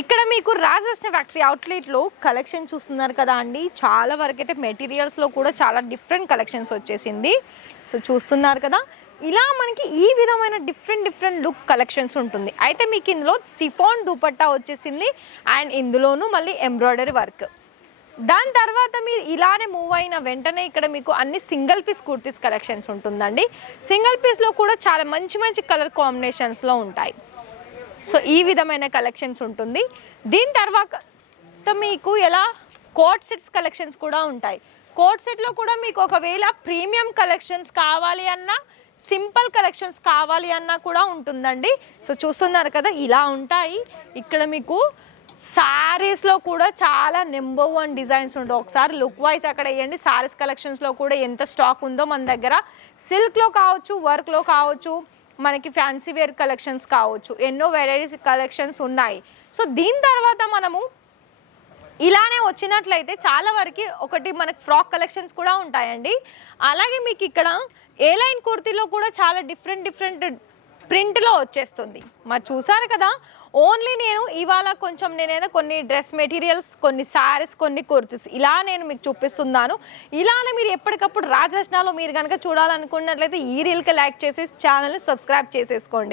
ఇక్కడ మీకు Rajalakshmi factory అవుట్లెట్లో collection చూస్తున్నారు కదా అండి. చాలా వరకు అయితే మెటీరియల్స్లో కూడా చాలా డిఫరెంట్ కలెక్షన్స్ వచ్చేసింది. సో చూస్తున్నారు కదా, ఇలా మనకి ఈ విధమైన డిఫరెంట్ లుక్ కలెక్షన్స్ ఉంటుంది. అయితే మీకు ఇందులో సిఫాన్ దుపట్టా వచ్చేసింది అండ్ ఇందులోనూ మళ్ళీ ఎంబ్రాయిడరీ వర్క్. దాని తర్వాత మీరు ఇలానే మూవ్ అయిన వెంటనే ఇక్కడ మీకు అన్ని సింగిల్ పీస్ కుర్తీస్ కలెక్షన్స్ ఉంటుందండి. సింగిల్ పీస్లో కూడా చాలా మంచి కలర్ కాంబినేషన్స్లో ఉంటాయి. సో ఈ విధమైన కలెక్షన్స్ ఉంటుంది. దీని తర్వాత మీకు ఎలా కోట్ సెట్స్ కలెక్షన్స్ కూడా ఉంటాయి. కోట్ సెట్లో కూడా మీకు ఒకవేళ ప్రీమియం కలెక్షన్స్ కావాలి అన్నా, సింపుల్ కలెక్షన్స్ కావాలి అన్నా కూడా ఉంటుందండి. సో చూస్తున్నారు కదా, ఇలా ఉంటాయి. ఇక్కడ మీకు శారీస్లో కూడా చాలా నెంబర్ 1 డిజైన్స్ ఉంటాయి. ఒకసారి లుక్ వైజ్ అక్కడ వేయండి. శారీస్ కలెక్షన్స్లో కూడా ఎంత స్టాక్ ఉందో మన దగ్గర. సిల్క్లో కావచ్చు, వర్క్లో కావచ్చు, మనకి ఫ్యాన్సీ వేర్ కలెక్షన్స్ కావచ్చు, ఎన్నో వెరైటీస్ కలెక్షన్స్ ఉన్నాయి. సో దీని తర్వాత మనము ఇలానే వచ్చినట్లయితే చాలా వరకు ఒకటి మనకి ఫ్రాక్ కలెక్షన్స్ కూడా ఉంటాయండి. అలాగే మీకు ఇక్కడ ఏ లైన్ కుర్తీలో కూడా చాలా డిఫరెంట్ ప్రింట్లో వచ్చేస్తుంది. మరి చూసారు కదా, ఓన్లీ నేను ఇవాళ కొంచెం నేనైనా కొన్ని డ్రెస్ మెటీరియల్స్, కొన్ని శారీస్, కొన్ని కుర్తీస్ ఇలా నేను మీకు చూపిస్తున్నాను. ఇలానే మీరు ఎప్పటికప్పుడు రాజరత్నాలో మీరు కనుక చూడాలనుకున్నట్లయితే ఈ రీల్కి లైక్ చేసి ఛానల్ని సబ్స్క్రైబ్ చేసేసుకోండి.